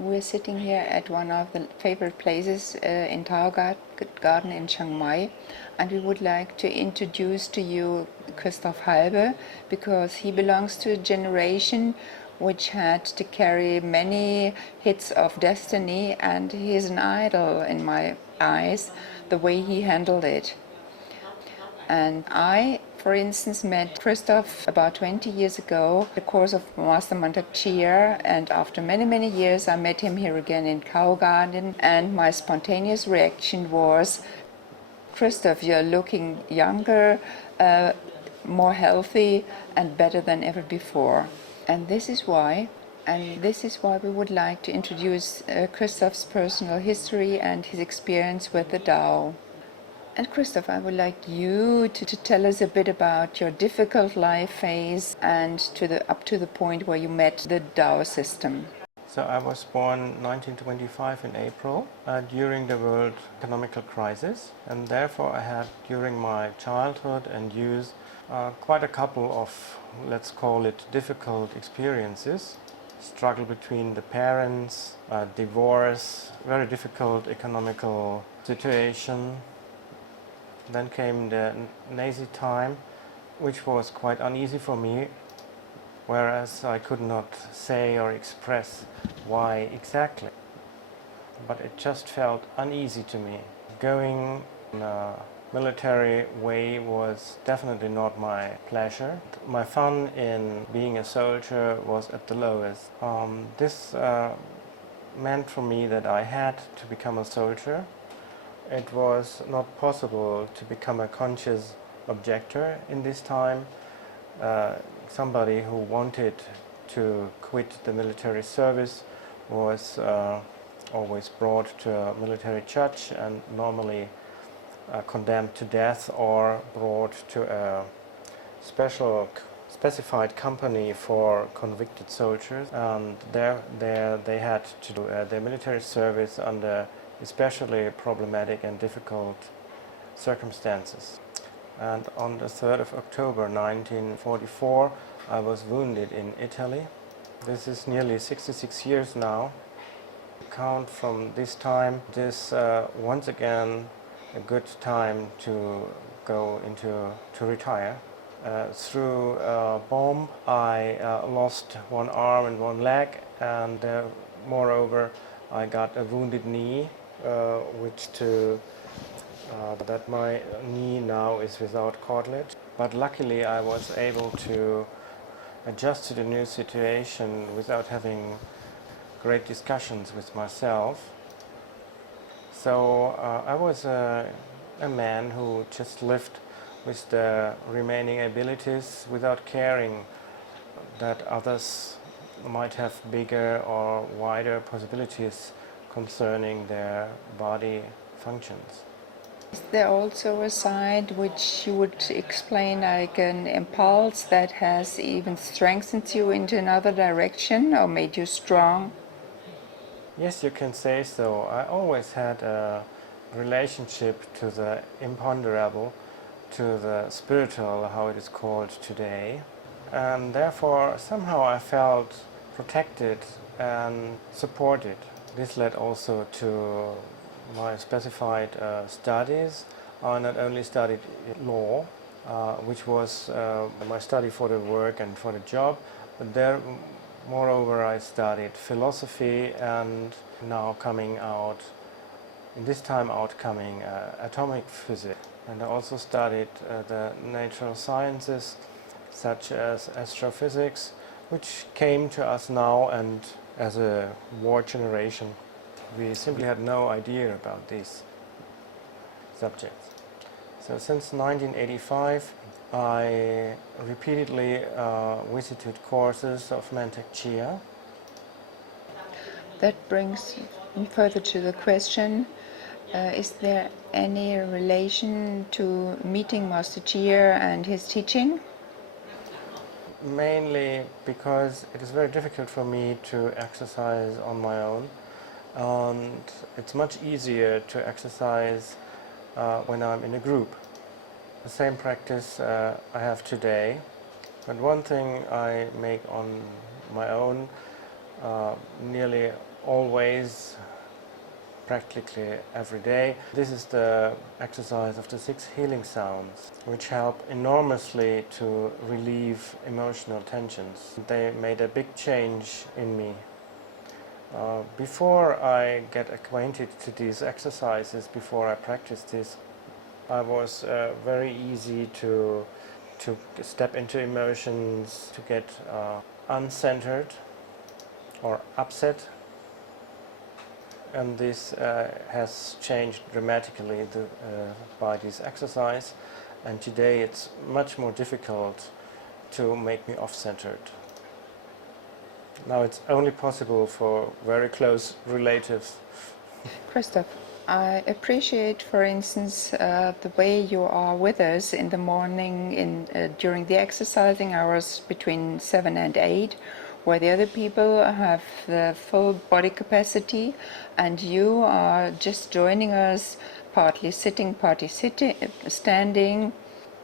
We're sitting here at one of the favorite places in Tao Garden in Chiangmai, and we would like to introduce to you Christoph Halbe, because he belongs to a generation which had to carry many hits of destiny, and he is an idol in my eyes, the way he handled it. And I, for instance, met Christoph about 20 years ago in the course of Master Mantak Chia, and after many, many years I met him here again in Cow Garden, and my spontaneous reaction was, Christoph, you're looking younger, more healthy and better than ever before. And this is why we would like to introduce Christoph's personal history and his experience with the Tao. And Christoph, I would like you to tell us a bit about your difficult life phase and up to the point where you met the Tao system. So I was born 1925 in April during the world economical crisis, and therefore I had during my childhood and youth quite a couple of, let's call it, difficult experiences. Struggle between the parents, divorce, very difficult economical situation. Then came the Nazi time, which was quite uneasy for me, whereas I could not say or express why exactly. But it just felt uneasy to me. Going in a military way was definitely not my pleasure. My fun in being a soldier was at the lowest. This meant for me that I had to become a soldier. It was not possible to become a conscious objector in this time. Somebody who wanted to quit the military service was always brought to a military judge and normally condemned to death or brought to a specified company for convicted soldiers. And there they had to do their military service under especially problematic and difficult circumstances. And on the 3rd of October 1944, I was wounded in Italy. This is nearly 66 years now. Count from this time, this once again a good time to retire. Through a bomb, I lost one arm and one leg, and moreover, I got a wounded knee, that my knee now is without cartilage. But luckily I was able to adjust to the new situation without having great discussions with myself. So I was a man who just lived with the remaining abilities without caring that others might have bigger or wider possibilities concerning their body functions. Is there also a side which you would explain like an impulse that has even strengthened you into another direction or made you strong? Yes, you can say so. I always had a relationship to the imponderable, to the spiritual, how it is called today. And therefore somehow I felt protected and supported. This led also to my specified studies. I not only studied law, which was my study for the work and for the job, but there, moreover, I studied philosophy and now coming out, in this time outcoming, atomic physics. And I also studied the natural sciences, such as astrophysics, which came to us now, and as a war generation, we simply had no idea about these subjects. So since 1985, I repeatedly visited courses of Mantak Chia. That brings me further to the question, is there any relation to meeting Master Chia and his teaching? Mainly because it is very difficult for me to exercise on my own, and it's much easier to exercise when I'm in a group. The same practice I have today, but one thing I make on my own nearly always, practically every day. This is the exercise of the 6 healing sounds, which help enormously to relieve emotional tensions. They made a big change in me. Before I get acquainted to these exercises, before I practice this, I was very easy to step into emotions, to get uncentered or upset, and this has changed dramatically by this exercise, and today it's much more difficult to make me off-centered. Now it's only possible for very close relatives. Christoph, I appreciate, for instance, the way you are with us in the morning during the exercising hours between 7 and 8, where the other people have the full body capacity and you are just joining us, partly sitting, partly standing.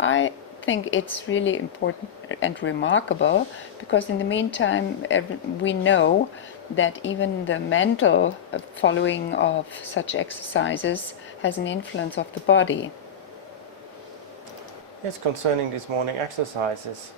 I think it's really important and remarkable, because in the meantime we know that even the mental following of such exercises has an influence of the body. Yes, concerning these morning exercises,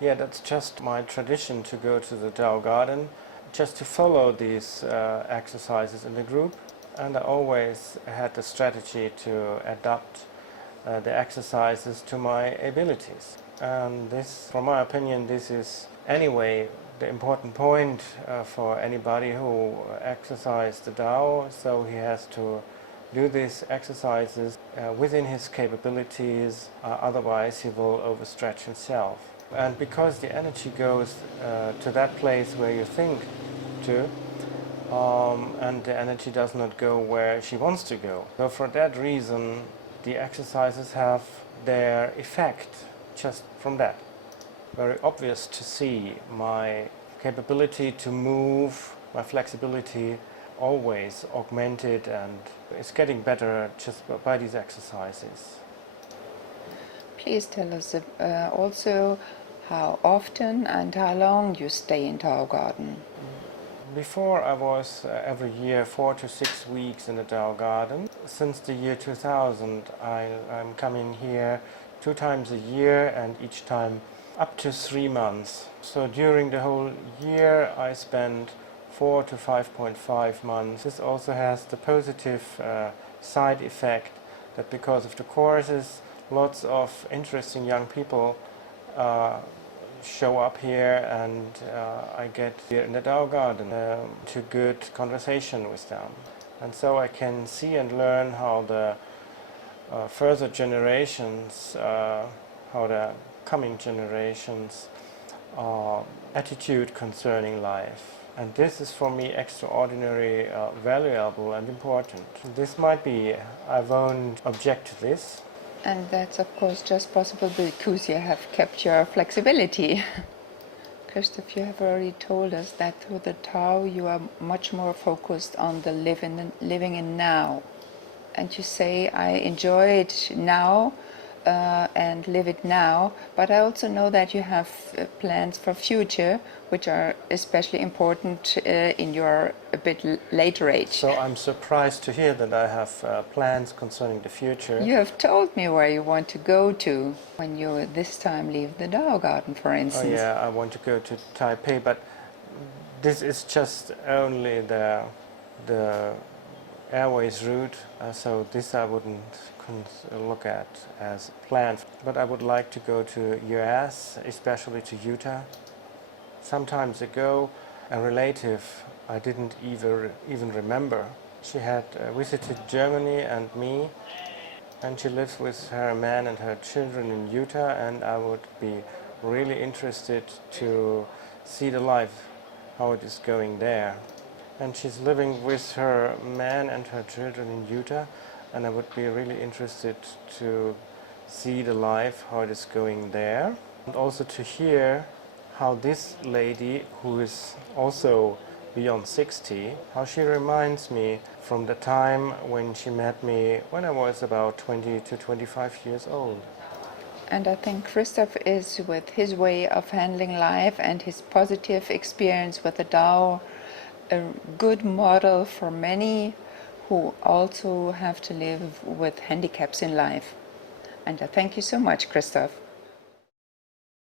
yeah, that's just my tradition to go to the Tao garden, just to follow these exercises in the group, and I always had the strategy to adapt the exercises to my abilities. And this, from my opinion, this is anyway the important point for anybody who exercises the Tao. So he has to do these exercises within his capabilities, otherwise he will overstretch himself. And because the energy goes to that place where you think to, and the energy does not go where she wants to go. So for that reason, the exercises have their effect just from that. Very obvious to see my capability to move, my flexibility always augmented, and it's getting better just by these exercises. Please tell us also how often and how long you stay in Tao Garden. Before I was every year 4 to 6 weeks in the Tao Garden. Since the year 2000 I'm coming here 2 times a year, and each time up to 3 months. So during the whole year I spend 4 to 5.5 months. This also has the positive side effect that because of the courses, lots of interesting young people show up here, and I get here in the Tao Garden to good conversation with them. And so I can see and learn how the further generations, how the coming generations attitude concerning life. And this is for me extraordinary, valuable and important. This might be, I won't object to this. And that's of course just possible because you have kept your flexibility. Christoph, you have already told us that through the Tao you are much more focused on the living in now. And you say, I enjoy it now and live it now, but I also know that you have plans for future, which are especially important in your a bit later age. So I'm surprised to hear that I have plans concerning the future. You have told me where you want to go to when you this time leave the Tao Garden, for instance. Oh yeah, I want to go to Taipei, but this is just only the airways route, so this I wouldn't look at as planned. But I would like to go to US, especially to Utah. Some times ago, a relative I didn't even remember. She had visited Germany and me, and she lives with her man and her children in Utah, and I would be really interested to see the life, how it is going there. And she's living with her man and her children in Utah, and I would be really interested to see the life, how it is going there, and also to hear how this lady, who is also beyond 60, how she reminds me from the time when she met me when I was about 20 to 25 years old. And I think Christoph is, with his way of handling life and his positive experience with the Tao, a good model for many who also have to live with handicaps in life. And I thank you so much, Christoph.